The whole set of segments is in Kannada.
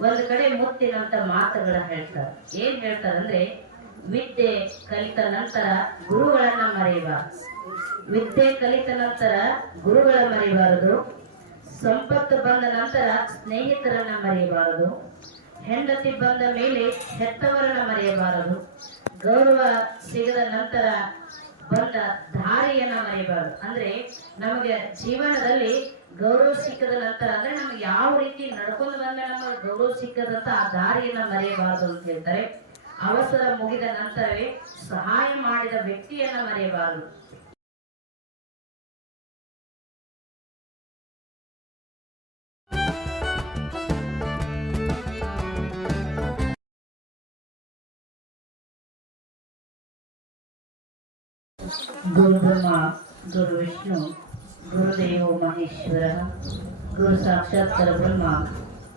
ಒಂದು ಕಡೆ ಮುತ್ತಿನಂತ ಮಾತುಗಳ ಹೇಳ್ತಾರೆ. ಏನ್ ಹೇಳ್ತಾರಂದ್ರೆ, ವಿದ್ಯೆ ಕಲಿತ ನಂತರ ಗುರುಗಳನ್ನ ಮರೆಯಬಾರದು. ವಿದ್ಯೆ ಕಲಿತ ನಂತರ ಗುರುಗಳ ಮರೆಯಬಾರದು. ಸಂಪತ್ತು ಬಂದ ನಂತರ ಸ್ನೇಹಿತರನ್ನ ಮರೆಯಬಾರದು. ಹೆಂಡತಿ ಬಂದ ಮೇಲೆ ಹೆತ್ತವರನ್ನ ಮರೆಯಬಾರದು. ಗೌರವ ಸಿಗದ ನಂತರ ಬಂದ ದಾರಿಯನ್ನ ಮರೆಯಬಾರದು. ಅಂದ್ರೆ ನಮಗೆ ಜೀವನದಲ್ಲಿ ಗೌರವ ಸಿಕ್ಕದ ನಂತರ ಅಂದ್ರೆ ನಮ್ಗೆ ಯಾವ ರೀತಿ ನಡ್ಕೊಂಡು ಬಂದ ನಮ್ಮ ಗೌರವ ಸಿಕ್ಕದಂತ ಆ ದಾರಿಯನ್ನ ಮರೆಯಬಾರದು ಅಂತ ಹೇಳ್ತಾರೆ. ಅವಸರ ಮುಗಿದ ನಂತರವೇ ಸಹಾಯ ಮಾಡಿದ ವ್ಯಕ್ತಿಯನ್ನ ಮರೆಯಬಾರದು. ಗುರು ಬ್ರಹ್ಮ ಗುರು ವಿಷ್ಣು. ಗುರುದೇವೋ ಮಹೇಶ್ವರ, ಗುರು ಸಾಕ್ಷಾತ್ ಪರಬ್ರಹ್ಮ,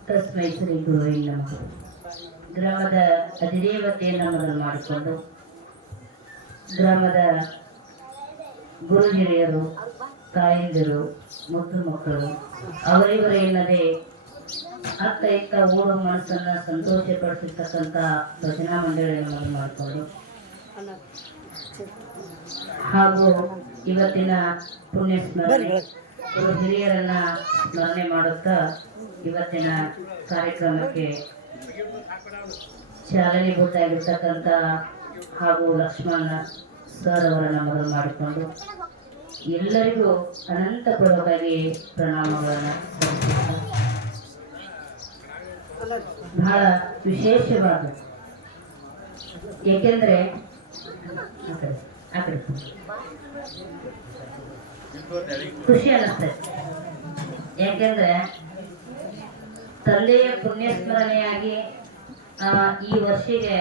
ತಸ್ಮೈ ಶ್ರೀ ಗುರುವೇ ನಮಃ. ಗ್ರಾಮದ ಅಧಿದೇವತೆಯನ್ನು ಮೊದಲು ಮಾಡಿಕೊಂಡು, ಗ್ರಾಮದ ಗುರು ತಾಯಂದಿರು ಮುದ್ದು ಮಕ್ಕಳು, ಅವರಿವರ ಅತ್ತ ಇತ್ತ ಓಡುವ ಮನಸ್ಸನ್ನ ಸಂತೋಷಪಡಿಸಿರ್ತಕ್ಕಂಥ ಭಜನಾ ಮಂಡಳಿಯನ್ನು ಮಾಡಿಕೊಂಡು ಹಾಗೂ ಇವತ್ತಿನ ಪುಣ್ಯ ಸ್ಮರಣೆ ಹಿರಿಯರನ್ನ ಸ್ಮರಣೆ ಮಾಡುತ್ತಾ ಇವತ್ತಿನ ಕಾರ್ಯಕ್ರಮಕ್ಕೆ ಚಾಲನೆ ಗೊತ್ತಾಗಿರ್ತಕ್ಕಂಥ ಹಾಗೂ ಲಕ್ಷ್ಮಣ ಸರ್ ಅವರನ್ನ ಮೊದಲು ಮಾಡಿಕೊಂಡು ಎಲ್ಲರಿಗೂ ಅನಂತಪೂರ್ವಕವಾಗಿ ಪ್ರಣಾಮಗಳನ್ನು ಬಹಳ ವಿಶೇಷವಾದ ಏಕೆಂದ್ರೆ ಆ ಕಡೆ, ಆ. ಖುಷಿ ಅನ್ನಿಸ್ತದೆ ಯಾಕೆಂದ್ರೆ ತಂದೆಯ ಪುಣ್ಯ ಸ್ಮರಣೆಯಾಗಿ ಆ, ಈ ವರ್ಷಿಗೆ?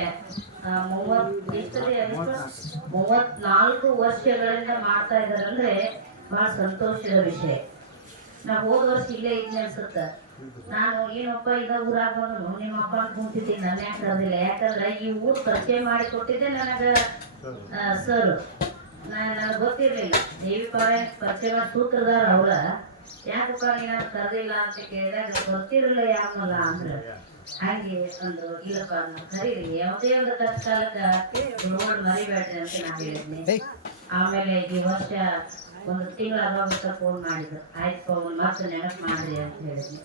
ಮೂವತ್ನಾಲ್ಕು ವರ್ಷಗಳಿಂದ ಮಾಡ್ತಾ ಇದ್ದಾರೆ ಅಂದ್ರೆ ಬಹಳ ಸಂತೋಷದ ವಿಷಯ ನಾ ಹೋದ ವರ್ಷ ಇಲ್ಲೇ ಇದ್ನ ಅನ್ಸುತ್ತ ನಾನು ಏನಪ್ಪ ಇದ ಊರಾಗ ಬಂದು ನಿಮ್ಮ ಅಪ್ಪ ಕುಂತಿದ್ದೀನಿ ನನ್ನ ಯಾಕೆ ಯಾಕಂದ್ರೆ ಈ ಊರ್ ಪರಿಚಯ ಮಾಡಿ ಕೊಟ್ಟಿದ್ದೆ ನನಗ ಸರ್. ನನಗೆ ಗೊತ್ತಿರಲಿಲ್ಲ. ದೇವಿ ಪಾರಾಯಣ ಪರಿಚಯ ಸೂತ್ರದಾರ ಅವ್ರ. ಯಾಕಪ್ಪ ನೀನು ಕರೆದಿಲ್ಲ ಅಂತ ಕೇಳಿದಾಗ ಗೊತ್ತಿರಲಿಲ್ಲ ಯಾವಲ್ಲ ಅಂದ್ರೆ. ಹಾಗೆ ಒಂದು ಇಲ್ಲಪ್ಪ ನಾನು ಕರೀರಿ. ಯಾವುದೇ ಒಂದು ತತ್ಕಾಲಕ್ಕೆ ಕಾಲಕ್ಕೆ ಗುರುಗಳು ಮರಿಬೇಡ್ರಿ ಅಂತ ನಾನು ಹೇಳಿದ್ನಿ. ಆಮೇಲೆ ಈ ವರ್ಷ ಒಂದು ತಿಂಗಳ ಅವಾಗ ಫೋನ್ ಮಾಡಿದ್ರು. ಆಯ್ತು ಫೋನ್ ಮಾತ್ರ ನೆನಪು ಮಾಡ್ರಿ ಅಂತ ಹೇಳಿದ್ನಿ.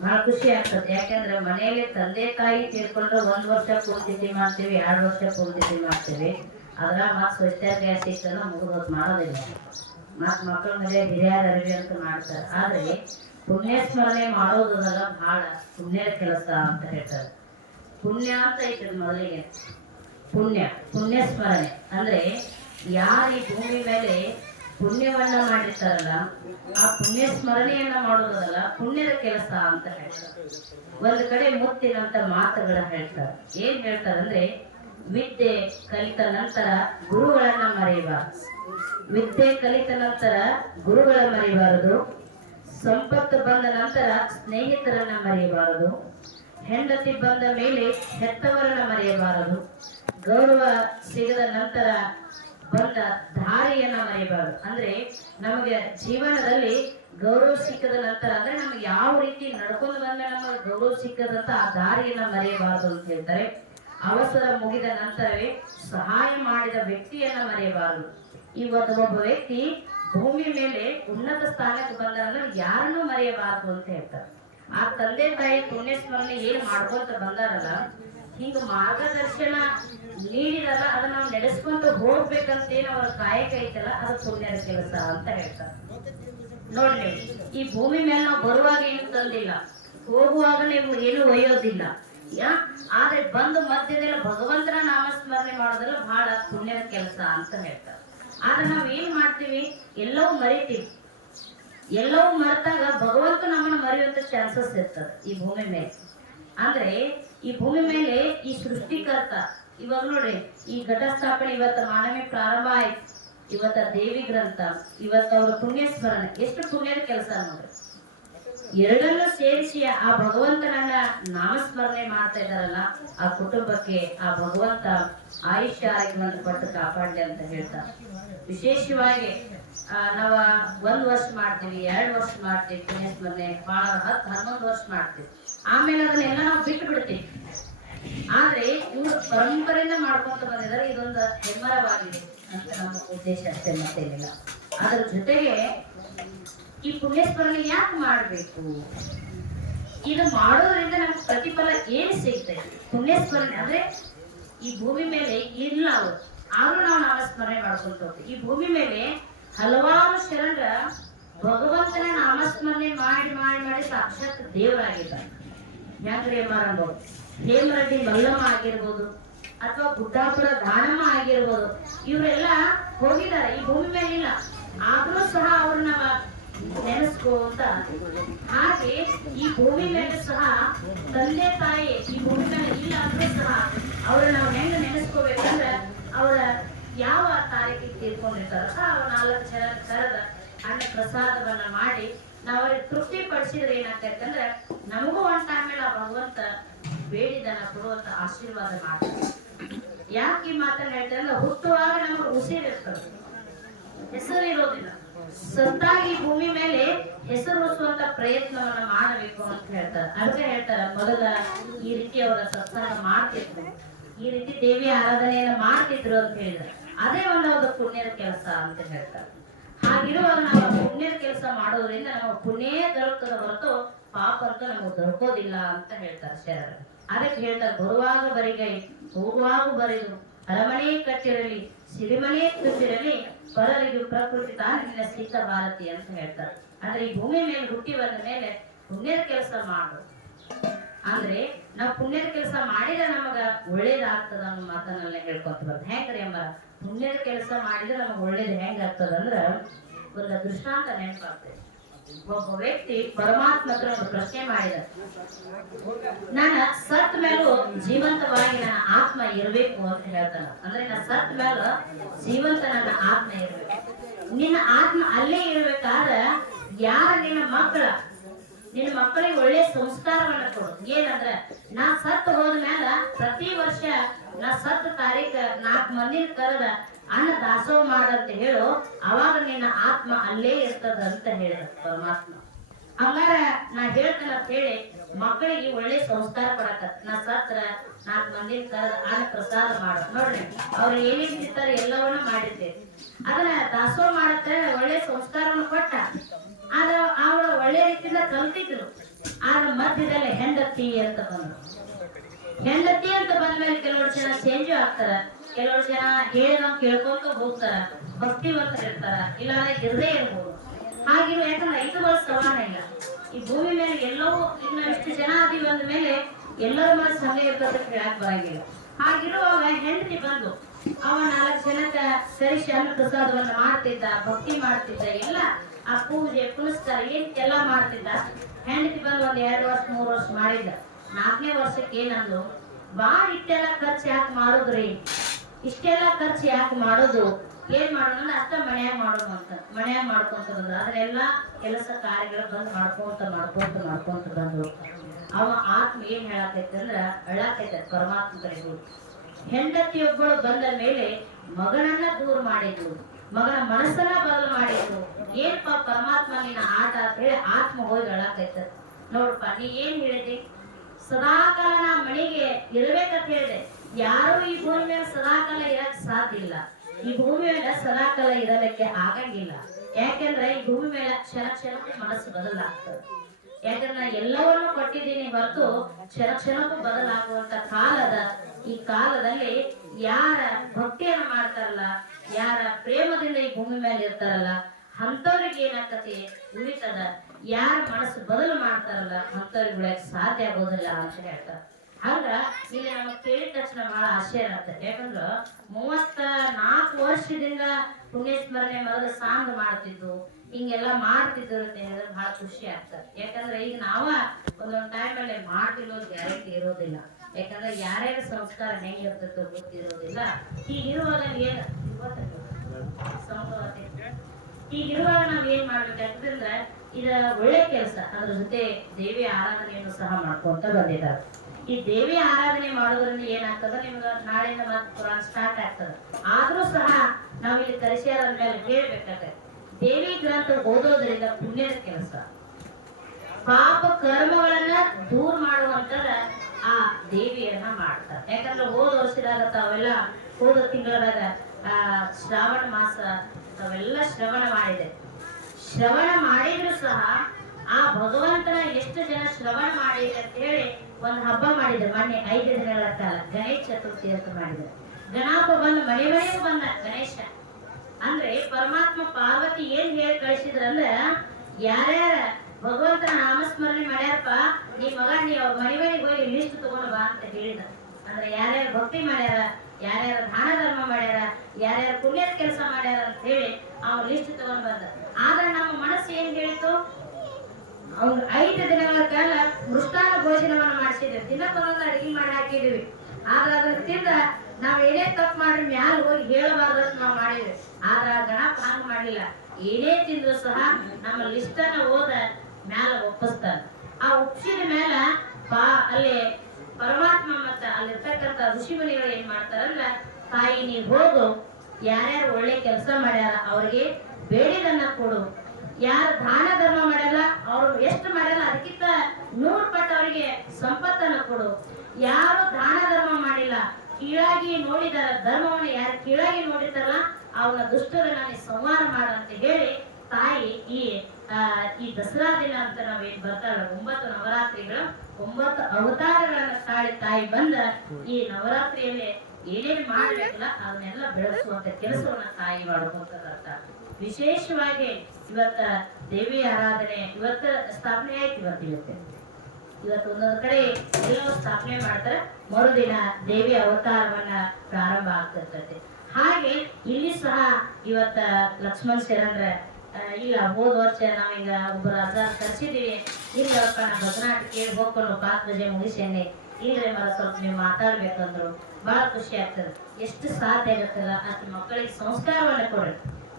ಬಹಳ ಖುಷಿ ಆಗ್ತದೆ. ಯಾಕಂದ್ರೆ ಮನೆಯಲ್ಲಿ ತಂದೆ ತಾಯಿ ತೀರ್ಕೊಂಡ್ರೆ ಒಂದ್ ವರ್ಷ ಪೂರ್ತಿ ಮಾಡ್ತೀವಿ ಎರಡು ವರ್ಷ ಪೂರ್ತಿ ಮಾಡ್ತೀವಿ ಅದ್ರ ಮತ್ ಸ್ವಚ್ಛಾಗ್ಯಾಸ ಇತ್ತಲ್ಲ ಮುಗಿದೋದು ಮಾಡೋದಿಲ್ಲ. ಮತ್ತು ಮಕ್ಕಳ ಮೇಲೆ ಹಿರಿಯರ ಅರಿವಿ ಅಂತ ಮಾಡ್ತಾರೆ. ಆದರೆ ಪುಣ್ಯ ಸ್ಮರಣೆ ಮಾಡೋದಲ್ಲ ಬಹಳ ಪುಣ್ಯದ ಕೆಲಸ ಅಂತ ಹೇಳ್ತಾರೆ. ಪುಣ್ಯ ಅಂತ ಐತೆ ಮೊದಲಿಗೆ ಪುಣ್ಯ ಪುಣ್ಯ ಸ್ಮರಣೆ ಅಂದರೆ ಯಾರು ಈ ಭೂಮಿ ಮೇಲೆ ಪುಣ್ಯವನ್ನ ಮಾಡಿರ್ತಾರಲ್ಲ, ಆ ಪುಣ್ಯ ಸ್ಮರಣೆಯನ್ನ ಮಾಡೋದಲ್ಲ ಪುಣ್ಯದ ಕೆಲಸ ಅಂತ ಹೇಳ್ತಾರೆ. ಒಂದು ಕಡೆ ಮುತ್ತಿನಂತ ಮಾತುಗಳ ಹೇಳ್ತಾರೆ. ಏನ್ ಹೇಳ್ತಾರಂದ್ರೆ ವಿದ್ಯೆ ಕಲಿತ ನಂತರ ಗುರುಗಳನ್ನ ಮರೆಯಬಾರದು ವಿದ್ಯೆ ಕಲಿತ ನಂತರ ಗುರುಗಳ ಮರೆಯಬಾರದು. ಸಂಪತ್ತು ಬಂದ ನಂತರ ಸ್ನೇಹಿತರನ್ನ ಮರೆಯಬಾರದು. ಹೆಂಡತಿ ಬಂದ ಮೇಲೆ ಹೆತ್ತವರನ್ನ ಮರೆಯಬಾರದು. ಗೌರವ ಸಿಗದ ನಂತರ ಬಂದ ದಾರಿಯನ್ನ ಮರೆಯಬಾರದು. ಅಂದ್ರೆ ನಮಗೆ ಜೀವನದಲ್ಲಿ ಗೌರವ ಸಿಕ್ಕದ ನಂತರ ಅಂದ್ರೆ ನಮ್ಗೆ ಯಾವ ರೀತಿ ನಡ್ಕೊಂಡು ಬಂದ ನಮಗೆ ಗೌರವ ಸಿಕ್ಕದಂತ ಆ ದಾರಿಯನ್ನ ಮರೆಯಬಾರದು ಅಂತ ಹೇಳ್ತಾರೆ. ಅವಸರ ಮುಗಿದ ನಂತರವೇ ಸಹಾಯ ಮಾಡಿದ ವ್ಯಕ್ತಿಯನ್ನ ಮರೆಯಬಾರದು. ಇವತ್ತು ಒಬ್ಬ ವ್ಯಕ್ತಿ ಭೂಮಿ ಮೇಲೆ ಉನ್ನತ ಸ್ಥಾನಕ್ಕೆ ಬಂದ ಯಾರನ್ನು ಮರೆಯಬಾರದು ಅಂತ ಹೇಳ್ತಾರೆ ಆ ತಂದೆ ತಾಯಿ ಪುಣ್ಯ ಸ್ಮರಣೆ ಏನ್ ಮಾಡ್ಕೊಂತ ಬಂದಾರಲ್ಲ, ಹಿಂಗ ಮಾರ್ಗದರ್ಶನ ನೀಡಿರಲ್ಲ, ಅದನ್ನ ನಾವು ನಡೆಸ್ಕೊಂತ ಹೋಗ್ಬೇಕಂತ ಏನ್ ಅವರ ಕಾಯಕ ಐತಲ್ಲ, ಅದು ಪುಣ್ಯದ ಕೆಲಸ ಅಂತ ಹೇಳ್ತಾರೆ ನೋಡಿ ಈ ಭೂಮಿ ಮೇಲೆ ನಾವು ಬರುವಾಗ ಏನು ತಂದಿಲ್ಲ, ಹೋಗುವಾಗ ನೀವು ಏನು ಒಯ್ಯೋದಿಲ್ಲ. ಯಾ ಆದ್ರೆ ಬಂದು ಮಧ್ಯದಲ್ಲಿ ಭಗವಂತನ ನಾಮಸ್ಮರಣೆ ಮಾಡೋದೆಲ್ಲ ಬಹಳ ಪುಣ್ಯದ ಕೆಲಸ ಅಂತ ಹೇಳ್ತಾರೆ. ಆದ್ರೆ ನಾವ್ ಏನ್ ಮಾಡ್ತೀವಿ? ಎಲ್ಲವೂ ಮರಿತೀವಿ. ಎಲ್ಲವೂ ಮರೆತಾಗ ಭಗವಂತ ನಮ್ಮನ್ನ ಮರೆಯುವಂತ ಚಾನ್ಸಸ್ ಇರ್ತದೆ ಈ ಭೂಮಿ ಮೇಲೆ. ಅಂದ್ರೆ ಈ ಭೂಮಿ ಮೇಲೆ ಈ ಸೃಷ್ಟಿಕರ್ತ, ಇವಾಗ ನೋಡಿ, ಈ ಘಟಸ್ಥಾಪನೆ ಇವತ್ತ ಮಾನವೇ ಪ್ರಾರಂಭ ಆಯ್ತು. ಇವತ್ತ ದೇವಿ ಗ್ರಂಥ, ಇವತ್ತ ಅವರ ಪುಣ್ಯ ಸ್ಮರಣೆ ಎಷ್ಟು ಪುಣ್ಯದ ಕೆಲಸ ನೋಡ್ರಿ. ಎರಡನ್ನೂ ಸೇರಿಸಿ ಆ ಭಗವಂತನನ್ನ ನಾಮಸ್ಮರಣೆ ಮಾಡ್ತಾ ಇದ್ದಾರಲ್ಲ, ಆ ಕುಟುಂಬಕ್ಕೆ ಆ ಭಗವಂತ ಆಯುಷ್ಯ, ಆರೋಗ್ಯವನ್ನು ಕೊಟ್ಟು ಕಾಪಾಡಲಿ ಅಂತ ಹೇಳ್ತಾರೆ ವಿಶೇಷವಾಗಿ ನಾವ ಒಂದ್ ವರ್ಷ ಮಾಡ್ತೀವಿ, ಎರಡ್ ವರ್ಷ ಮಾಡ್ತೀವಿ ಪುಣ್ಯ ಸ್ಮರಣೆ ಬಹಳ ಹತ್ತು ಹನ್ನೊಂದು ವರ್ಷ ಮಾಡ್ತೀವಿ. ಆಮೇಲೆ ಅದನ್ನೆಲ್ಲ ನಾವು ಬಿಟ್ಟು ಬಿಡ್ತೀವಿ ಆದ್ರೆ ಇವರು ಪರಂಪರೆಯಿಂದ ಮಾಡ್ಕೊಂತ ಬಂದಿದ್ದಾರೆ, ಇದೊಂದು ಹೆಮ್ಮರವಾಗಿದೆ ಅಂತ ನಮ್ಮ ಉದ್ದೇಶ ಅಷ್ಟೇ, ಮತ್ತೇನಿಲ್ಲ. ಅದ್ರ ಜೊತೆಗೆ ಈ ಪುಣ್ಯಸ್ಮರಣೆ ಯಾಕೆ ಮಾಡಬೇಕು? ಇದು ಮಾಡೋದ್ರಿಂದ ನಮ್ಗೆ ಪ್ರತಿಫಲ ಏನ್ ಸಿಗ್ತದೆ? ಪುಣ್ಯಸ್ಮರಣೆ ಅಂದ್ರೆ ಈ ಭೂಮಿ ಮೇಲೆ ಇಲ್ಲ ಅವರು. ಆದ್ರೂ ನಾವು ನಾಮಸ್ಮರಣೆ ಮಾಡ್ಕೊಂತ ಹೋಗ್ತೀವಿ. ಈ ಭೂಮಿ ಮೇಲೆ ಹಲವಾರು ಶರಣರ ಭಗವಂತನ ನಾಮಸ್ಮರಣೆ ಮಾಡಿ ಮಾಡಿ ಮಾಡಿ ಸಾಕ್ಷಾತ್ ದೇವರಾಗಿದ್ದಾರೆ. ಯಾಕ್ರಿ ಮಾರಂಬೋದು ಹೇಮರಡ್ಡಿ ಮಲ್ಲಮ್ಮ ಆಗಿರ್ಬೋದು ಅಥವಾ ಗುಡ್ಡಾಪುರ ದಾನಮ್ಮ ಆಗಿರ್ಬೋದು. ಇವರೆಲ್ಲ ಹೋಗಿದ್ದಾರೆ. ಈ ಭೂಮಿ ಮೇಲೆ ಇಲ್ಲ. ಆದ್ರೂ ಸಹ ನೆನೆಸ್ಕೋತ ಹಾಗೆ ಈ ಭೂಮಿ ಮೇಲೆ ಸಹ ತಂದೆ ತಾಯಿ ಈ ಭೂಮಿ ಮೇಲೆ ಇಲ್ಲ ಅಂದ್ರೂ ಸಹ ಅವ್ರನ್ನ ನಾವು ಹೆಂಗ ನೆನೆಸ್ಕೋಬೇಕಂದ್ರೆ ಅವರ ಯಾವ ತಾರೀಕಿಗೆ ತೀರ್ಕೊಂಡಿರ್ತಾರ ಅವ್ರ ನಾಲ್ಕು ಜನ ಕರೆದ ಅನ್ನ ಪ್ರಸಾದವನ್ನ ಮಾಡಿ ನಾವು ಅವ್ರಿಗೆ ತೃಪ್ತಿ ಪಡಿಸಿದ್ರೆ ಏನಾಗ್ತೈತೆ ಅಂದ್ರೆ ನಮಗೂ ಒಂದ್ ಟೈಮ್ ಮೇಲೆ ಆ ಭಗವಂತ ಬೇಡಿದನ ಕೊಡುವಂತ ಆಶೀರ್ವಾದ ಮಾಡ್ತಾರೆ. ಯಾಕೆ ಈ ಮಾತನ್ನ ಹೇಳ್ತಾರೆ ಹುಟ್ಟುವಾಗ ನಮ್ಗೆ ಉಸಿರಿರ್ತದೆ. ಹೆಸರು ಇರೋದಿಲ್ಲ ಸತ್ತಾಗಿ ಭೂಮಿ ಮೇಲೆ ಹೆಸರು ಪ್ರಯತ್ನವನ್ನ ಮಾಡಬೇಕು ಅಂತ ಹೇಳ್ತಾರೆ. ಅದಕ್ಕೆ ಹೇಳ್ತಾರೆ, ಮೊದಲ ಈ ರೀತಿ ಅವರ ಸತ್ಕಾರ ಮಾಡ್ತಿದ್ರು. ಈ ರೀತಿ ದೇವಿ ಆರಾಧನೆಯನ್ನ ಮಾಡ್ತಿದ್ರು ಅಂತ ಹೇಳಿದ್ರೆ. ಅದೇ ಒಂದು ಅವರ ಪುಣ್ಯದ ಕೆಲಸ ಅಂತ ಹೇಳ್ತಾರೆ. ಹಾಗಿರುವಾಗ ನಾವು ಪುಣ್ಯದ ಕೆಲಸ ಮಾಡೋದ್ರಿಂದ ನಾವು ಪುಣ್ಯ ದೊರಕದ ಹೊರತು ಪಾಪ ಅಂತ ನಮಗೆ ದೊರಕೋದಿಲ್ಲ ಅಂತ ಹೇಳ್ತಾರೆ ಶರಣರು. ಅದಕ್ಕೆ ಹೇಳ್ತಾರೆ, ಬರುವಾಗ ಬರಿಗೈ, ಹೋಗುವಾಗ ಬರಿದು. ಅರಮನೆ ಕಟ್ಟಿರಲಿ ಸಿರಿಮನೆ ಕಟ್ಟಿರಲಿ ಬರಲಿದು ಪ್ರಕೃತಿ ತಾನಿನ ಸೀತ ಭಾರತಿ ಅಂತ ಹೇಳ್ತಾರೆ. ಅಂದ್ರೆ ಈ ಭೂಮಿ ಮೇಲೆ ಹುಟ್ಟಿ ಬಂದ ಮೇಲೆ ಪುಣ್ಯದ ಕೆಲಸ ಮಾಡು. ಅಂದ್ರೆ ನಾವು ಪುಣ್ಯದ ಕೆಲಸ ಮಾಡಿದ್ರೆ ನಮಗ ಒಳ್ಳೇದಾಗ್ತದ ಅನ್ನೋ ಮಾತನ್ನೆಲ್ಲ ಹೇಳ್ಕೊತ ಬರ್ತದೆ ಹೆಂಗ್ರಿ ಅಮ್ಮ ಪುಣ್ಯದ ಕೆಲಸ ಮಾಡಿದ್ರೆ ನಮಗ್ ಒಳ್ಳೇದು ಹೆಂಗ್ ಆಗ್ತದ ಅಂದ್ರ ಒಂದು ದೃಷ್ಟಾಂತ ನೆನಪಾಗ್ತದೆ. ಒಬ್ಬ ವ್ಯಕ್ತಿ ಪರಮಾತ್ಮ ಹತ್ರ ಒಂದು ಪ್ರಶ್ನೆ ಮಾಡಿದ. ನನ್ನ ಸತ್ ಮೇಲೂ ಜೀವಂತವಾಗಿ ನನ್ನ ಆತ್ಮ ಇರಬೇಕು ಅಂತ ಹೇಳ್ತಾನ. ಅಂದ್ರೆ ನನ್ನ ಸತ್ ಮೇಲ ಜೀವಂತ ನನ್ನ ಆತ್ಮ ಇರಬೇಕು. ನಿನ್ನ ಆತ್ಮ ಅಲ್ಲೇ ಇರ್ಬೇಕಾದ್ರೆ ಯಾರ ನಿನ್ನ ಮಕ್ಕಳ ನಿನ್ನ ಮಕ್ಕಳಿಗೆ ಒಳ್ಳೆ ಸಂಸ್ಕಾರವನ್ನ ಕೊಡು. ಏನಂದ್ರ, ನಾ ಸತ್ತು ಹೋದ್ಮ್ಯಾಲ ಪ್ರತಿ ವರ್ಷ ನಾ ಸತ್ತ ತಾರೀಖ ನಾಲ್ಕು ಮಂದಿ ಕರೆದ ಅನ್ನ ದಾಸೋಹ ಮಾಡಂತ ಹೇಳು, ಅವಾಗ ನಿನ್ನ ಆತ್ಮ ಅಲ್ಲೇ ಇರ್ತದ ಅಂತ ಹೇಳಿದ ಪರಮಾತ್ಮ. ಹಂಗಾರ ನಾ ಹೇಳ್ತೇನೆ ಅಂತ ಹೇಳಿ, ಮಕ್ಕಳಿಗೆ ಒಳ್ಳೆ ಸಂಸ್ಕಾರ ಕೊಡಕ. ನಾ ಸತ್ರ ನಾಲ್ಕು ಮಂದಿ ಕರೆದ ಅನ್ನ ಪ್ರಸಾದ ಮಾಡ. ನೋಡ್ರಿ, ಅವ್ರು ಏನೇನ್ ತಿಂತಾರೆ ಎಲ್ಲವನ್ನ ಮಾಡಿದ್ದೇವೆ ಅದನ್ನ ದಾಸೋಹ ಮಾಡತ್ತೆ ಒಳ್ಳೆ ಸಂಸ್ಕಾರವನ್ನು ಕೊಟ್ಟ. ಆದ್ರೆ ಅವಳ ಒಳ್ಳೆ ರೀತಿಯಿಂದ ಕಲ್ತಿದ್ರು. ಆದ್ರೆ ಮಧ್ಯದಲ್ಲಿ ಹೆಂಡತಿ ಅಂತ ಬಂದ್ರು. ಹೆಂಡತಿ ಅಂತ ಬಂದ್ಮೇಲೆ ಕೆಲವರು ಜನ ಚೇಂಜು ಆಗ್ತಾರ. ಕೆಲವರು ಜನ ಹೇಳಿದ ಕೇಳ್ಕೊಂತ ಹೋಗ್ತಾರ. ಭಕ್ತಿವಂತರು ಇರ್ತಾರ. ಇಲ್ಲಾಂದ್ರೆ ಇರದೇ ಇರ್ಬೋದು. ಹಾಗಿನ ಯಾಕಂದ್ರೆ ಐದು ವರ್ಷ ಸಮಾನ ಇಲ್ಲ. ಈ ಭೂಮಿ ಮೇಲೆ ಎಲ್ಲವೂ ಈಗ ಎಷ್ಟು ಜನ ಅದಿ ಬಂದ ಮೇಲೆ ಎಲ್ಲರ ಮನಸ್ಸು ಹಂಗೆ ಇರ್ತದೆ ಹೇಳಕ್ ಬರಂಗಿಲ್ಲ. ಹಾಗಿರುವಾಗ ಹೆಂಡತಿ ಬಂದು, ಅವ ನಾಲ್ಕು ಜನಕ್ಕೆ ಸರಿ ಅನ್ನ ಪ್ರಸಾದವನ್ನ ಮಾಡ್ತಿದ್ದ, ಭಕ್ತಿ ಮಾಡ್ತಿದ್ದ, ಎಲ್ಲ ಆ ಪೂಜೆ, ಪುನಸ್ಕಾರ ಎಲ್ಲ ಮಾಡ್ತಿದ್ದ? ಹೆಂಡತಿ ಬಂದು ಒಂದ್ ಎರಡು ವರ್ಷ, ಮೂರು ವರ್ಷ ಮಾಡಿದ್ದ. ನಾಲ್ಕನೇ ವರ್ಷಕ್ಕೆ ಏನಂದು ಬಾ ಇಷ್ಟೆಲ್ಲ ಖರ್ಚು ಯಾಕೆ ಮಾಡುದ್ರಿ? ಇಷ್ಟೆಲ್ಲ ಖರ್ಚು ಯಾಕೆ ಮಾಡೋದು? ಏನ್ ಮಾಡೋಣ ಅಷ್ಟ ಮನ್ಯಾಗ ಮಾಡೋಣ ಅಂತ. ಮನ್ಯಾಗ ಮಾಡ್ಕೊಂತ ಬಂದ್ರು ಅದನ್ನೆಲ್ಲ ಕೆಲಸ ಕಾರ್ಯಗಳು ಬಂದು ಮಾಡ್ಕೊಂತ ಮಾಡ್ಕೊಂತ ಮಾಡ್ಕೊಂತ ಬಂದ್ರು ಅವ ಆತ್ಮ ಏನ್ ಹೇಳತೈತೆ ಅಂದ್ರ ಅಳಾಕೈತೆ ಪರಮಾತ್ಮ ಕಡೆಗೂ ಹೆಂಡತಿಯೊಬ್ಬಳು ಬಂದ ಮೇಲೆ ಮಗನನ್ನ ದೂರ ಮಾಡಿದ್ರು ಮಗನ ಮನಸ್ಸನ್ನ ಬದಲು ಮಾಡಿದ್ರು ಏನಪ್ಪ ಪರಮಾತ್ಮ ನಿನ್ನ ಆಟ ಅಂತ ಹೇಳಿ ಆತ್ಮ ಹೋಗಿ ಹೇಳಾಕೈತ ನೋಡಪ್ಪ, ನೀ ಏನ್ ಹೇಳಿದೆ? ಸದಾಕಾಲ ನಾ ಮಣಿಗೆ ಇರಬೇಕಂತ ಹೇಳಿದೆ. ಯಾರು ಈ ಭೂಮಿ ಮೇಲೆ ಸದಾಕಾಲ ಇರಕ್ ಸಾಧ್ಯ ಇಲ್ಲ. ಈ ಭೂಮಿ ಮೇಲೆ ಸದಾಕಾಲ ಇರಲಿಕ್ಕೆ ಆಗಂಗಿಲ್ಲ. ಯಾಕೆಂದ್ರೆ ಈ ಭೂಮಿ ಮೇಲೆ ಕ್ಷಣ ಕ್ಷಣಕ್ಕೂ ಮನಸ್ಸು ಬದಲಾಗ್ತದೆ. ಯಾಕಂದ್ರೆ ಎಲ್ಲವನ್ನೂ ಕೊಟ್ಟಿದ್ದೀನಿ ಹೊರತು ಕ್ಷಣ ಕ್ಷಣಕ್ಕೂ ಬದಲಾಗುವಂತ ಕಾಲದ ಈ ಕಾಲದಲ್ಲಿ ಯಾರ ಭಕ್ತಿಯನ್ನು ಮಾಡ್ತಾರಲ್ಲ, ಯಾರ ಪ್ರೇಮದಿಂದ ಈ ಭೂಮಿ ಮೇಲೆ ಇರ್ತಾರಲ್ಲ ಅಂತವ್ರಿಗೆ ಏನಾಗ್ತತಿ ಉಳಿತದ. ಯಾರ ಮನಸ್ಸು ಬದಲು ಮಾಡ್ತಾರಲ್ಲ ಅಂತವ್ರಿಗೆ ಉಳಿಯಕ್ ಸಾಧ್ಯ ಆಗೋದಿಲ್ಲ ಅಂತ ಹೇಳ್ತಾರೆ. ಹಂಗ ಇಲ್ಲಿ ನಮಗ್ ಕೇಳಿದ ತಕ್ಷಣ ಬಹಳ ಆಶ್ಚರ್ಯ ಆಗ್ತದೆ. ಯಾಕಂದ್ರ ಮೂವತ್ತ ನಾಲ್ಕು ವರ್ಷದಿಂದ ಪುಣ್ಯಸ್ಮರಣೆ ಮರದ ಸಾಂಗ್ ಮಾಡ್ತಿದ್ದು, ಹಿಂಗೆಲ್ಲ ಮಾಡ್ತಿದ್ರು ಅಂತ ಹೇಳಿದ್ರೆ ಬಹಳ ಖುಷಿ ಆಗ್ತದೆ. ಯಾಕಂದ್ರೆ ಈಗ ನಾವ ಒಂದೊಂದ್ ಟೈಮ್ ಅಲ್ಲಿ ಮಾಡ್ತಿರೋದು ಗ್ಯಾರಂಟಿ ಇರೋದಿಲ್ಲ. ಯಾಕಂದ್ರೆ ಯಾರ್ಯಾರ ಸಂಸ್ಕಾರ ಹೆಂಗಿರ್ತೈತೋ ಗೊತ್ತಿರೋದಿಲ್ಲ. ಹೀಗಿರುವಾಗ ಹೀಗಿರುವಾಗ ನಾವ್ ಏನ್ ಮಾಡ್ಬೇಕಾಗ್ತದಂದ್ರ ಇದ ಒಳ್ಳೆ ಕೆಲಸ. ಅದ್ರ ಜೊತೆ ದೇವಿ ಆರಾಧನೆಯನ್ನು ಸಹ ಮಾಡ್ಕೊಂತ ಬಂದಿದ್ದಾರೆ. ಈ ದೇವಿ ಆರಾಧನೆ ಮಾಡೋದ್ರಿಂದ ಏನಾಗ್ತದ? ನಿಮ್ಗ ನಾಳೆಯಿಂದ ಮತ್ತೆ ಪುರಾಣ ಸ್ಟಾರ್ಟ್ ಆಗ್ತದ. ಆದ್ರೂ ಸಹ ನಾವ್ ಇಲ್ಲಿ ಕರೆಸಿಯಾರ ಮೇಲೆ ಹೇಳ್ಬೇಕಾಗತ್ತೆ ದೇವಿ ಗ್ರಂಥ ಓದೋದ್ರಿಂದ ಪುಣ್ಯದ ಕೆಲಸ. ಪಾಪ ಕರ್ಮಗಳನ್ನ ದೂರ ಮಾಡುವಂತದ ಆ ದೇವಿಯನ್ನ ಮಾಡ್ತಾರೆ. ಯಾಕಂದ್ರೆ ಹೋದ ವರ್ಷದಾಗ ತಾವೆಲ್ಲ, ಹೋದ ತಿಂಗಳದಾಗ, ಆ ಶ್ರಾವಣ ಮಾಸ, ತಾವೆಲ್ಲ ಶ್ರವಣ ಮಾಡಿದೆ. ಶ್ರವಣ ಮಾಡಿದ್ರು ಸಹ ಆ ಭಗವಂತನ ಎಷ್ಟು ಜನ ಶ್ರವಣ ಮಾಡಿದೆ ಅಂತ ಹೇಳಿ ಒಂದು ಹಬ್ಬ ಮಾಡಿದ್ರು ಮೊನ್ನೆ ಐದು ದಿನಗಳ ಕಾಲ ಗಣೇಶ ಚತುರ್ಥಿ ಅಂತ ಮಾಡಿದ್ರು ಗಣಪ ಬಂದ ಮನೆ ಮನೆಗೆ ಬಂದ ಗಣೇಶ. ಅಂದ್ರೆ ಪರಮಾತ್ಮ ಪಾರ್ವತಿ ಏನ್ ಹೇಳಿ ಕಳಿಸಿದ್ರಂದ್ರ, ಯಾರ್ಯಾರ ಭಗವಂತನ ನಾಮಸ್ಮರಣೆ ಮಾಡ್ಯಾರಪ್ಪ, ನೀ ಮಗ, ನೀ ಅವ್ರ ಮನೆ ಹೋಗಿ ಲಿಸ್ಟ್ ತಗೊಂಡು ಬಾ ಅಂತ ಹೇಳಿದ ಅಂದ್ರೆ ಯಾರ್ಯಾರು ಭಕ್ತಿ ಮಾಡ್ಯಾರ, ಯಾರ್ಯಾರ ದಾನ ಧರ್ಮ ಮಾಡ್ಯಾರ, ಯಾರ್ಯಾರ ಪುಣ್ಯದ ಕೆಲಸ ಮಾಡ್ಯಾರ ಅಂತ ಹೇಳಿ ಅವ್ರ ಲಿಸ್ಟ್ ತಗೊಂಡ್ ಬಂದ. ಆದ್ರೆ ನಮ್ಮ ಮನಸ್ಸು ಏನ್ ಹೇಳಿತು ಅವ್ರು ಐದು ದಿನಗಳ ಕಾಲ ಮೃಷ್ಟಾನ ಭೋಜನವನ್ನು ಮಾಡಿಸಿದ್ವಿ ದಿನಕ್ಕೊಂದೊಂದು ಅಡಿಗೆ ಮಾಡಿ ಹಾಕಿದ್ವಿ. ಆದ್ರೆ ಅದನ್ನ ತಿಂದ ನಾವ್ ಏನೇ ತಪ್ಪು ಮಾಡಿ ಮ್ಯಾಲ ಹೋಗಿ ಹೇಳಬಾರ್ದು ಅಂತ ನಾವು ಮಾಡಿದ್ವಿ. ಆದ್ರ ಗಣಪ ಹಂಗ ಮಾಡಿಲ್ಲ ಏನೇ ತಿಂದ್ರು ಸಹ ನಮ್ಮ ಲಿಸ್ಟನ್ನ ಅನ್ನ ಓದ ಮ್ಯಾಲ ಒಪ್ಪಿಸ್ತಾನ ಆ ಒಪ್ಸಿದ ಮೇಲ ಪಾ ಅಲ್ಲಿ ಪರಮಾತ್ಮ ಮತ್ತ ಅಲ್ಲಿರ್ತಕ್ಕಂಥ ಋಷಿ ಮುನಿಗಳು ಏನ್ ಮಾಡ್ತಾರಂದ್ರ, ತಾಯಿ ನೀ ಹೋಗು, ಯಾರ್ಯಾರು ಒಳ್ಳೆ ಕೆಲಸ ಮಾಡ್ಯಾರ ಅವ್ರಿಗೆ ಬೇಡಿದನ್ನ ಕೊಡು. ಯಾರು ದಾನ ಧರ್ಮ ಮಾಡಲ್ಲ, ಅವ್ರು ಎಷ್ಟು ಮಾಡಲ್ಲ ಅದಕ್ಕಿಂತ ನೂರು ಪಟ್ಟು ಅವರಿಗೆ ಸಂಪತ್ತನ್ನ ಕೊಡು. ಯಾರು ದಾನ ಧರ್ಮ ಮಾಡಿಲ್ಲ, ಕೀಳಾಗಿ ನೋಡಿದಾರ, ಧರ್ಮವನ್ನು ಯಾರು ಕೀಳಾಗಿ ನೋಡಿದಾರಲ್ಲ ಅವನ ದುಷ್ಟರನ್ನ ನೀ ಸಂಹಾರ ಮಾಡ ಅಂತ ಹೇಳಿ ತಾಯಿ ಈ ಈ ದಸರಾ ದಿನ ಅಂತ ನಾವೇನ್ ಬರ್ತಾಳ ಒಂಬತ್ತು ನವರಾತ್ರಿಗಳು ಒಂಬತ್ತು ಅವತಾರಗಳನ್ನ ತಾಳಿ ತಾಯಿ ಬಂದ ಈ ನವರಾತ್ರಿಯಲ್ಲಿ ಏನೇನ್ ಮಾಡ್ಬೇಕಲ್ಲ ಅದನ್ನೆಲ್ಲ ಬೆಳೆಸುವಂತ ಕೆಲಸವನ್ನ ತಾಯಿ ಮಾಡ್ಕೊಂತ ವಿಶೇಷವಾಗಿ ಇವತ್ತ ದೇವಿ ಆರಾಧನೆ ಇವತ್ತ ಸ್ಥಾಪನೆ ಆಯ್ತು ಇವತ್ತು ಇವತ್ತು. ಇವತ್ತು ಒಂದೊಂದು ಕಡೆ ಎಲ್ಲವೂ ಸ್ಥಾಪನೆ ಮಾಡ್ತಾರೆ ಮರುದಿನ ದೇವಿ ಅವತಾರವನ್ನ ಪ್ರಾರಂಭ ಆಗ್ತಿರ್ತೈತಿ. ಹಾಗೆ ಇಲ್ಲಿ ಸಹ ಇವತ್ತ ಲಕ್ಷ್ಮಣ್ ಆ, ಇಲ್ಲ, ಹೋದ ವರ್ಷ ನಾವೀಗ ಒಬ್ಬರ ಅದ ಕರ್ಸಿದೀವಿ. ಇಲ್ಲಪ್ಪ ನಾನು ಭರತನಾಟ್ಯ ಕೇಳಿ ಹೋಗ್ಕೊಂಡು ಪಾತ್ ಪೂಜೆ ಮುಗಿಸೇನೆ ಇಲ್ರಿ ಮರ, ಸ್ವಲ್ಪ ನೀವು ಮಾತಾಡ್ಬೇಕಂದ್ರು ಬಹಳ ಖುಷಿ ಆಗ್ತದೆ. ಎಷ್ಟು ಸಾಧ್ಯ ಆಗುತ್ತಲ್ಲ ಅಂತ ಮಕ್ಕಳಿಗೆ ಸಂಸ್ಕಾರವನ್ನು ಕೊಡ್ರಿ.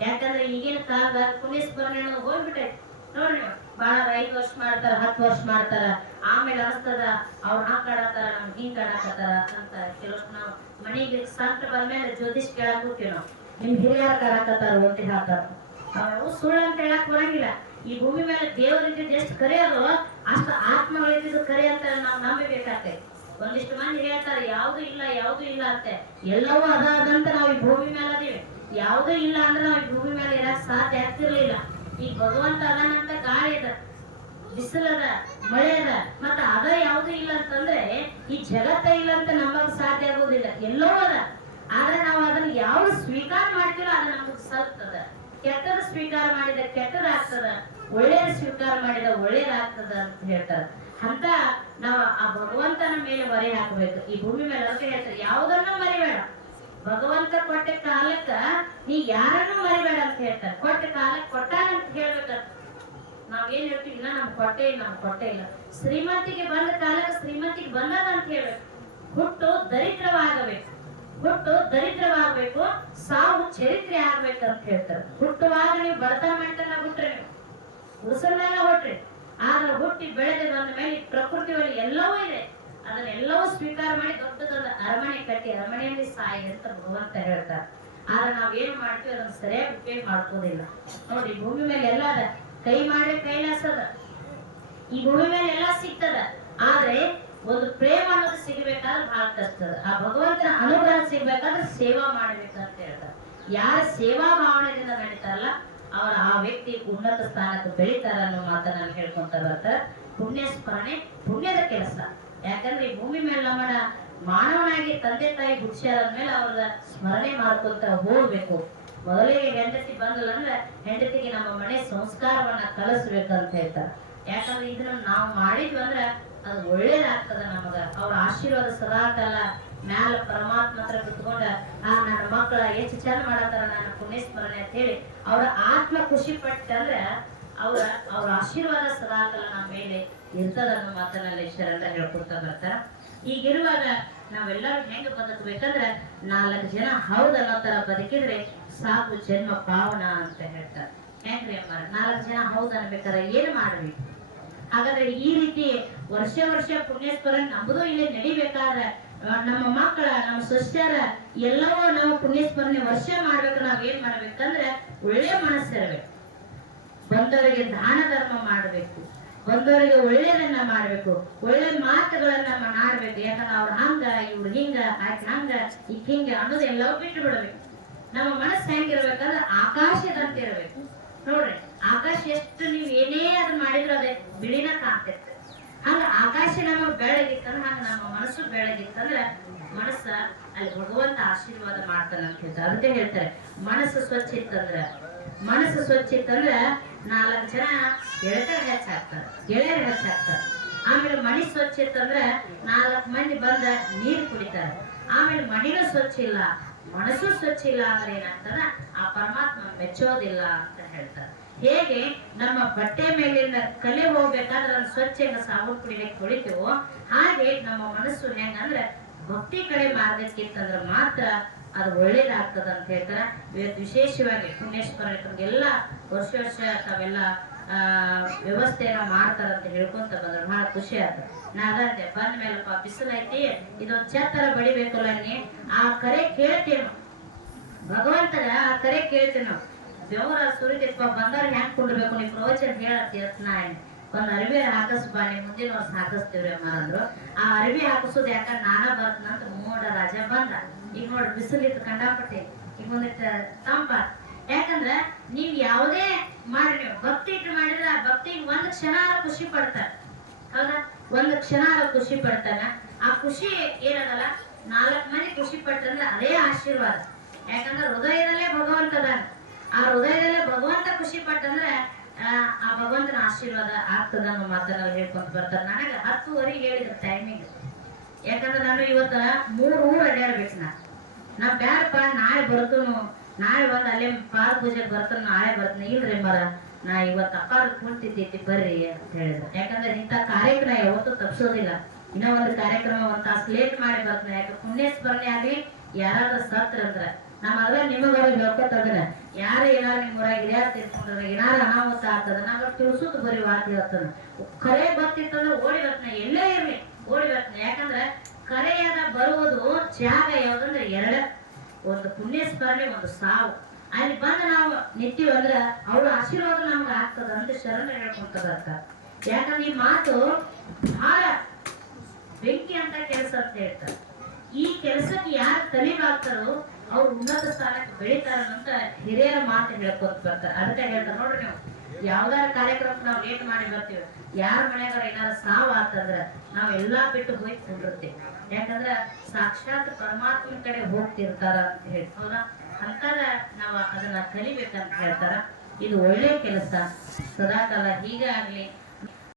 ಯಾಕಂದ್ರೆ ಈಗಿನ ಕಾಲದಾಗ ಪುಣ್ಯ ಸ್ಮರಣೆ ಹೋಗ್ಬಿಟ್ಟೈತಿ. ನೋಡ್ರಿ ಭಾಳ ಐದು ವರ್ಷ ಮಾಡ್ತಾರ, ಹತ್ತು ವರ್ಷ ಮಾಡ್ತಾರ. ಆಮೇಲೆ ಅನಿಸ್ತದ, ಅವ್ರ ಹಾ ಆಡತ್ತಾರ ನಮ್ಗೆ ಹಿಂಗ್ ಆಡಕತ್ತಾರ ಅಂತ ಕೆಲವಷ್ಟು ನಾವು ಮನೆಗೆ ಸಂತ ಬಂದ್ಮೇಲೆ ಜ್ಯೋತಿಷ್ ಕೇಳಕ್ ಹೋಗ್ತೀವಿ ನಾವು. ನಿಮ್ ಹಿರಿಯರ ಕಾಡಕತ್ತಾರ ಒಂಟಿ ಹಾಕ್ತಾರ ಅವ್ರು ಸುಳ್ಳು ಅಂತ ಹೇಳಕ್ ಬರಂಗಿಲ್ಲ. ಈ ಭೂಮಿ ಮೇಲೆ ದೇವರಿದ್ದಿದ್ದು ಎಷ್ಟು ಅದು, ಅಷ್ಟು ಆತ್ಮಗಳಿದ್ದು ಕರೆ ಅಂತ ನಾವು ನಂಬಬೇಕಾಗ್ತದೆ. ಒಂದಿಷ್ಟು ಮಂದಿ ಹೇಳ್ತಾರೆ, ಯಾವ್ದು ಇಲ್ಲ ಯಾವ್ದು ಇಲ್ಲ ಅಂತ. ಎಲ್ಲವೂ ಅದ ಅದಂತ ನಾವು ಈ ಭೂಮಿ ಮೇಲೆ ಅದೀವಿ. ಯಾವ್ದು ಇಲ್ಲ ಅಂದ್ರೆ ನಾವು ಈ ಭೂಮಿ ಮೇಲೆ ಇರಕ್ ಸಾಧ್ಯ ಆಗ್ತಿರ್ಲಿಲ್ಲ. ಈ ಭಗವಂತ ಅದಾನಂತ ಗಾಳಿ ಅದ ಬಿಸಿಲದ ಮಳೆ ಅದ, ಮತ್ತ ಅದ ಯಾವ್ದು ಇಲ್ಲ ಅಂತಂದ್ರೆ ಈ ಜಗತ್ತ ಇಲ್ಲ ಅಂತ ನಮಗ್ ಸಾಧ್ಯ ಆಗೋದಿಲ್ಲ. ಎಲ್ಲವೂ ಅದ. ಆದ್ರೆ ನಾವು ಅದನ್ನ ಯಾವ್ದು ಸ್ವೀಕಾರ ಮಾಡ್ತೀವೋ ಅದು ನಮಗ್ ಸಲ್ತದ ಕೆಟ್ಟದ ಸ್ವೀಕಾರ ಮಾಡಿದ ಕೆಟ್ಟದಾಗ್ತದ ಒಳ್ಳೇದ ಸ್ವೀಕಾರ ಮಾಡಿದ ಒಳ್ಳೇದಾಗ್ತದ ಅಂತ ಹೇಳ್ತಾರ. ಅಂತ ನಾವು ಆ ಭಗವಂತನ ಮೇಲೆ ಮರೆ ಹಾಕಬೇಕು. ಈ ಭೂಮಿ ಮೇಲೆ ಅಂತ ಹೇಳ್ತಾರೆ. ಯಾವುದನ್ನು ಮರಿಬೇಡ. ಭಗವಂತ ಕೊಟ್ಟ ಕಾಲಕ್ಕ ನೀ ಯಾರನ್ನು ಮರಿಬೇಡ ಅಂತ ಹೇಳ್ತಾರೆ. ಕೊಟ್ಟ ಕಾಲಕ್ಕೆ ಕೊಟ್ಟಾನ ಅಂತ ಹೇಳ್ಬೇಕಂತ ನಾವೇನ್ ಹೇಳ್ತೀವಿ? ಇಲ್ಲ ನಮ್ ಕೊಟ್ಟೆ ಇಲ್ಲ ನಮ್ ಕೊಟ್ಟೆ ಇಲ್ಲ. ಶ್ರೀಮಂತಿಗೆ ಬಂದ ಕಾಲಕ್ಕೆ ಶ್ರೀಮಂತಿಗೆ ಬಂದದ ಅಂತ ಹೇಳ್ಬೇಕು. ಹುಟ್ಟು ದರಿದ್ರವಾಗಬೇಕು. ಹುಟ್ಟು ದರಿದ್ರವಾಗಬೇಕು, ಸಾವು ಚರಿತ್ರೆ ಅಂತ ಹೇಳ್ತಾರೆ. ಹುಟ್ಟುವಾಗ ನೀವು ಬಡತನ ಮಾಡ್ತಾನ ಬಿಟ್ರೆ ನೀವು. ಮುಸಲ್ಮಾನ ಹೊಟ್ರಿ ಆದ್ರೆ ಹುಟ್ಟಿ ಬೆಳೆದ ಬಂದ ಮೇಲೆ ಪ್ರಕೃತಿ ಒಳಗೆ ಎಲ್ಲವೂ ಇದೆ. ಅದನ್ನೆಲ್ಲವೂ ಸ್ವೀಕಾರ ಮಾಡಿ ದೊಡ್ಡದೊಂದು ಅರಮನೆ ಕಟ್ಟಿ ಅರಮನೆಯಲ್ಲಿ ಸಾಯಿ ಅಂತ ಭಗವಂತ ಹೇಳ್ತಾರೆ. ಆದ್ರೆ ನಾವ್ ಏನ್ ಮಾಡ್ತೀವಿ, ಅದನ್ನ ಸರಿಯಾಗಿ ಉಪಯೋಗ ಮಾಡ್ಕೋದಿಲ್ಲ ನೋಡಿ ಭೂಮಿ ಮೇಲೆ ಎಲ್ಲ ಅದ ಕೈ ಮಾಡಿ ಕೈಲಾಸದ. ಈ ಭೂಮಿ ಮೇಲೆ ಎಲ್ಲ ಸಿಗ್ತದ. ಆದ್ರೆ ಒಂದು ಪ್ರೇಮ ಅನ್ನೋದು ಸಿಗಬೇಕಾದ್ರೆ ಬಹಳ ಕಷ್ಟ ಆ ಭಗವಂತನ ಅನುಗ್ರಹ ಸಿಗ್ಬೇಕಾದ್ರೆ ಸೇವಾ ಮಾಡ್ಬೇಕಂತ ಹೇಳ್ತಾರೆ. ಯಾರ ಸೇವಾ ಭಾವನೆಯಿಂದ ನಡೀತಾರಲ್ಲ, ಅವರ ಆ ವ್ಯಕ್ತಿ ಉನ್ನತ ಸ್ಥಾನಕ್ಕೆ ಬೆಳಿತಾರ ಅನ್ನೋ ಮಾತನ್ನ ನಾನು ಹೇಳ್ಕೊಂತ ಬರ್ತಾರೆ. ಪುಣ್ಯ ಸ್ಮರಣೆ, ಪುಣ್ಯದ ಕೆಲಸ. ಯಾಕಂದ್ರೆ ಈ ಭೂಮಿ ಮೇಲೆ ನಮ್ಮನ ಮಾನವನಾಗಿ ತಂದೆ ತಾಯಿ ಹುಡ್ಸ್ಯಾರ ಮೇಲೆ ಅವ್ರದ ಸ್ಮರಣೆ ಮಾಡ್ಕೊಂತ ಹೋಗ್ಬೇಕು. ಮೊದಲಿಗೆ ಹೆಂಡತಿ ಬಂದಲ್ಲ ಅಂದ್ರೆ ಹೆಂಡತಿಗೆ ನಮ್ಮ ಮನೆ ಸಂಸ್ಕಾರವನ್ನ ಕಲಿಸ್ಬೇಕಂತ ಹೇಳ್ತಾರೆ. ಯಾಕಂದ್ರೆ ಇದನ್ನ ನಾವು ಮಾಡಿದ್ವಿ ಅಂದ್ರೆ ಅದು ಒಳ್ಳೇದಾಗ್ತದ ನಮಗ. ಅವ್ರ ಆಶೀರ್ವಾದ ಸದಾಕಾಲ ಮ್ಯಾಲ ಪರಮಾತ್ಮ ಹತ್ರ ಕುತ್ಕೊಂಡ ಆ ನನ್ನ ಮಕ್ಕಳ ಎಷ್ಟು ಚಂದ ಮಾಡತ್ತಾರ ನನ್ನ ಪುಣ್ಯ ಸ್ಮರಣೆ ಅಂತ ಹೇಳಿ ಅವ್ರ ಆತ್ಮ ಖುಷಿ ಪಟ್ಟಂದ್ರ ಅವ್ರ ಅವ್ರ ಆಶೀರ್ವಾದ ಸದಾಕಾಲ ನಮ್ಮ ಮೇಲೆ ಇರ್ತದ ಅನ್ನೋ ಮಾತನಲ್ಲಿ ಶರಣ ಹೇಳ್ಕೊಡ್ತಾ ಬರ್ತಾರ. ಈಗಿರುವಾಗ ನಾವೆಲ್ಲರೂ ಹೆಂಗ ಬದುಕಬೇಕಂದ್ರೆ ನಾಲ್ಕು ಜನ ಹೌದನ್ನೋ ತರ ಬದುಕಿದ್ರೆ ಸಾಕು ಜನ್ಮ ಪಾವನ ಅಂತ ಹೇಳ್ತಾರೆ. ಹೆಂಗ್ರಿ ಅಮ್ಮ ನಾಲ್ಕು ಜನ ಹೌದ ಅನ್ಬೇಕಾದ್ರೆ ಏನ್ ಮಾಡ್ಬೇಕು? ಹಾಗಾದ್ರೆ ಈ ರೀತಿ ವರ್ಷ ವರ್ಷ ಪುಣ್ಯಸ್ಮರಣೆ ನಮ್ಮದು ಇಲ್ಲಿ ನಡಿಬೇಕಾದ್ರೆ ನಮ್ಮ ಮಕ್ಕಳ, ನಮ್ಮ ಸಸ್ಯರ ಎಲ್ಲವೂ ನಾವು ಪುಣ್ಯಸ್ಮರಣೆ ವರ್ಷ ಮಾಡ್ಬೇಕು, ನಾವ್ ಏನ್ ಮಾಡ್ಬೇಕಂದ್ರೆ ಒಳ್ಳೆ ಮನಸ್ಸಿರಬೇಕು. ಬಂದವರಿಗೆ ದಾನ ಧರ್ಮ ಮಾಡಬೇಕು. ಬಂದವರಿಗೆ ಒಳ್ಳೇದನ್ನ ಮಾಡ್ಬೇಕು. ಒಳ್ಳೆ ಮಾತುಗಳನ್ನ ಮಾಡ್ಬೇಕು ಯಾಕಂದ್ರೆ ಅವ್ರ ಹಂಗ, ಇವ್ರು ಹಿಂಗ ಆಕೆ ಹಂಗ, ಈಗ ಹಿಂಗ ಅನ್ನೋದು ಎಲ್ಲವೂ ಬಿಟ್ಟು ಬಿಡ್ಬೇಕು. ನಮ್ಮ ಮನಸ್ಸು ಹೆಂಗಿರ್ಬೇಕಂದ್ರೆ ಆಕಾಶದಂತೆ ಇರ್ಬೇಕು ನೋಡ್ರಿ, ಆಕಾಶ ಎಷ್ಟು ನೀವು ಮಾಡಿದ್ರೆ ಅದೇ ಬಿಳಿನ ಕಾಣ್ತಿರ್ತದೆ ಹಂಗ ಆಕಾಶ ನಮ್ಮ ಬೆಳಗಿತ್ತಂದ್ರೆ ಹಂಗ ನಮ್ಮ ಮನಸ್ಸು ಬೆಳಗಿತ್ತಂದ್ರೆ ಮನಸ್ಸ ಅಲ್ಲಿ ಭಗವಂತ ಆಶೀರ್ವಾದ ಮಾಡ್ತಾನ ಅಂತ ಹೇಳ್ತಾರೆ. ಅದಕ್ಕೆ ಹೇಳ್ತಾರೆ, ಮನಸ್ಸು ಸ್ವಚ್ಛ ಇತ್ತಂದ್ರೆ. ಮನಸ್ಸು ಸ್ವಚ್ಛ ಇತ್ತಂದ್ರೆ ನಾಲ್ಕು ಜನ ಗೆಳತಿಯರು ಹೆಚ್ಚಾಗ್ತಾರೆ, ಗೆಳೆಯರು ಹೆಚ್ಚಾಗ್ತಾರೆ. ಆಮೇಲೆ ಮನಿ ಸ್ವಚ್ಛ ಇತ್ತಂದ್ರೆ ನಾಲ್ಕು ಮಂದಿ ಬಂದ ನೀರು ಕುಡಿತಾರೆ. ಆಮೇಲೆ ಮನಿನೂ ಸ್ವಚ್ಛ ಇಲ್ಲ, ಮನಸ್ಸು ಸ್ವಚ್ಛ ಇಲ್ಲ ಅಂದ್ರೆ ಏನಾಗ್ತದ ಆ ಪರಮಾತ್ಮ ಮೆಚ್ಚೋದಿಲ್ಲ ಅಂತ ಹೇಳ್ತಾರೆ. ಹೇಗೆ ನಮ್ಮ ಬಟ್ಟೆ ಮೇಲಿಂದ ಕಲೆ ಹೋಗ್ಬೇಕಾದ್ರೆ ಅದನ್ನ ಸ್ವಚ್ಛ ಹೆಂಗ ಸಾಬೂನು ಕುಡಿಬೇಕು ಹಾಗೆ ನಮ್ಮ ಮನಸ್ಸು ಹೆಂಗಂದ್ರೆ ಭಕ್ತಿ ಕಡೆ ಮಾರ್ಗಕ್ಕಿತ್ತಂದ್ರೆ ಮಾತ್ರ ಅದು ಒಳ್ಳೇದಾಗ್ತದ ಅಂತ ಹೇಳ್ತಾರೆ. ಇವತ್ತು ವಿಶೇಷವಾಗಿ ಪುಣ್ಯಸ್ಮರಣೆಲ್ಲ ವರ್ಷ ವರ್ಷ ತಾವೆಲ್ಲ ವ್ಯವಸ್ಥೆಯನ್ನ ಮಾಡ್ತಾರ ಅಂತ ಹೇಳ್ಕೊಂತ ಬಂದ್ರೆ ಬಹಳ ಖುಷಿ ಆಯ್ತು. ನಾ ಅದೇ ಬಂದ ಮೇಲಪ್ಪ ಬಿಸಿಲೈತಿ, ಇದೊಂದ್ ಛತ್ತರ ಬಡಿಬೇಕಲ್ಲ ಆ ಕರೆ ಕೇಳ್ತೇನು. ಭಗವಂತನ ಆ ಕರೆ ಕೇಳ್ತೇವೆ ನಾವು ಬೆವರ ಸುರಿದಪ್ಪ ಬಂದವ್ರಿಗೆ ಹೆಂಗ್ ಕೊಡ್ಬೇಕು ನೀವು ಪ್ರವಚನ ಹೇಳತ್ತಿ ನಾ ಒಂದ್ ಅರಿವಿ ಹಾಕಸ್ ಬಾ ನಿಮ್ ಮುಂದಿನ ವರ್ಷ ಹಾಕಸ್ತೇವ್ರಿ ಅಮ್ಮ ಅಂದ್ರು. ಆ ಅರಿವಿ ಹಾಕಿಸೋದು ಯಾಕಂದ್ರೆ ನಾನ ಬರ್ತನಂತ ಮೋಡ ರಾಜ ಬಂದ. ಈಗ ನೋಡ್ರಿ ಬಿಸಿಲಿತ್ತು ಕಂಡಾಪಟ್ಟೆ. ಈಗ ಮುಂದಿಟ್ಟ ತಂಪ. ಯಾಕಂದ್ರ ನೀವ್ ಯಾವುದೇ ಮಾಡಿ ನೀವು ಭಕ್ತಿ ಇಟ್ಟು ಮಾಡಿದ್ರ ಭಕ್ತಿ ಒಂದ್ ಕ್ಷಣ ಖುಷಿ ಪಡ್ತಾರ. ಹೌದಾ? ಒಂದ್ ಕ್ಷಣ ಖುಷಿ ಪಡ್ತಾನ. ಆ ಖುಷಿ ಏನದಲ್ಲ? ನಾಲ್ಕು ಮಂದಿ ಖುಷಿ ಪಟ್ಟಂದ್ರ ಅದೇ ಆಶೀರ್ವಾದ. ಯಾಕಂದ್ರೆ ಹೃದಯದಲ್ಲೇ ಭಗವಂತ ಅದಾನ. ಆ ಹೃದಯದಲ್ಲೇ ಭಗವಂತ ಖುಷಿ ಪಟ್ಟಂದ್ರೆ, ಆ ಭಗವಂತನ ಆಶೀರ್ವಾದ ಆಗ್ತದ ಅನ್ನೋ ಮಾತನ್ನ ಹೇಳ್ಕೊಂತ ಬರ್ತಾರೆ. ನನಗೆ ಹತ್ತುವರೆಗೆ ಹೇಳಿದ್ರು ಟೈಮಿಂಗ್ ಯಾಕಂದ್ರೆ ನಾನು ಇವತ್ತ ಮೂರು ಊರು ಅಡ್ಯಾಡ್ಬೇಕು ನಾ ನಾ ಬ್ಯಾರಪ್ಪ, ನಾಳೆ ಬರ್ತನು, ನಾಳೆ ಬಂದು ಅಲ್ಲೇ ಪಾದ ಪೂಜೆಗೆ ಬರ್ತಾನ, ನಾಳೆ ಬರ್ತೀನಿ. ಇಲ್ರಿ ಮರ, ನಾ ಇವತ್ತು ಅಪ್ಪಾರ ಕುಂತಿದ್ದೈತಿ ಬರ್ರಿ ಅಂತ ಹೇಳಿದ್ರು. ಯಾಕಂದ್ರೆ ಇಂಥ ಕಾರ್ಯಕ್ರಮ ಯಾವತ್ತೂ ತಪ್ಸೋದಿಲ್ಲ. ಇನ್ನೂ ಒಂದು ಕಾರ್ಯಕ್ರಮ ಒಂದ್ ತಾಸು ಲೇಟ್ ಮಾಡಿ ಬರ್ತೀನಿ. ಯಾಕೆ ಪುಣ್ಯ ಸ್ಮರಣೆ ಆಗ್ಲಿ ಯಾರಾದ್ರೂ ಸತ್ರ ಅಂದ್ರ ನಮ್ಮ ಅದ್ರ ನಿಮಗವ್ರು ಹೇಳ್ಕೊತಂದ್ರ ಯಾರ ಏನಾರ ನಿಮ್ಮ ಊರಾಗ ಹಿರಿಯರ್ ತಿಳ್ಕೊಂಡ್ರ ಏನಾರ ಅನಾಹುತ ಆಗ್ತದ. ನಾವ್ ತಿಳಿಸುದ್ ಬರೀ ವಾತಿ ಹೇಳ್ತಾನ. ಕರೆ ಬರ್ತಿತ್ತಂದ್ರೆ ಓಡಿ ಬರ್ತನ. ಎಲ್ಲೇ ಇರ್ಲಿ, ಓಡಿ ಯಾಕಂದ್ರ ಯಾಕಂದ್ರೆ ಕರೆಯಾದ ಬರುವುದು ಜಾಗ ಯಾವ್ದಂದ್ರೆ ಎರಡ. ಒಂದು ಪುಣ್ಯ ಸ್ಮರಣೆ, ಒಂದು ಸಾವು. ಅಲ್ಲಿ ಬಂದು ನಾವು ನಿಂತೀವಿ ಅಂದ್ರೆ ಅವ್ರ ಆಶೀರ್ವಾದ ನಮ್ಗೆ ಆಗ್ತದ ಅಂತ ಶರಣ ಹೇಳ್ಕೊಂತದ ಅಂತ ಯಾಕಂದ್ರೆ ಈ ಮಾತು ಬಹಳ ಬೆಂಕಿ ಅಂತ ಕೆಲಸ ಅಂತ ಹೇಳ್ತಾರೆ. ಈ ಕೆಲಸಕ್ಕೆ ಯಾರು ಕಲಿಬಾಗ್ತಾರೋ ಅವ್ರು ಉನ್ನತ ಸ್ಥಾನಕ್ಕೆ ಬೆಳಿತಾರ ಅಂತ ಹಿರಿಯರ ಮಾತು ಹೇಳ್ಕೊತ ಬರ್ತಾರೆ. ಅದಕ್ಕೆ ಹೇಳ್ತಾರೆ, ನೋಡ್ರಿ ನೀವು, ಯಾವ್ದಾರ ಕಾರ್ಯಕ್ರಮ ನಾವು ಲೇಟ್ ಮಾಡಿ ಬರ್ತೀವಿ. ಯಾರ ಮನೆಯಾಗ ಏನಾರ ಸಾವು ಆತಂದ್ರ ನಾವ್ ಎಲ್ಲಾ ಬಿಟ್ಟು ಹೋಗಿ ಕುಂಡಿರ್ತೀವಿ ಯಾಕಂದ್ರ ಸಾಕ್ಷಾತ್ ಪರಮಾತ್ಮನ ಕಡೆ ಹೋಗ್ತಿರ್ತಾರ ಅಂತ ಹೇಳಿ. ಹೌದಾ? ಅಂತಾರ ನಾವ್ ಅದನ್ನ ಕಲಿಬೇಕಂತ ಹೇಳ್ತಾರ. ಇದು ಒಳ್ಳೆ ಕೆಲಸ. ಸದಾಕಾಲ ಹೀಗೆ ಆಗ್ಲಿ.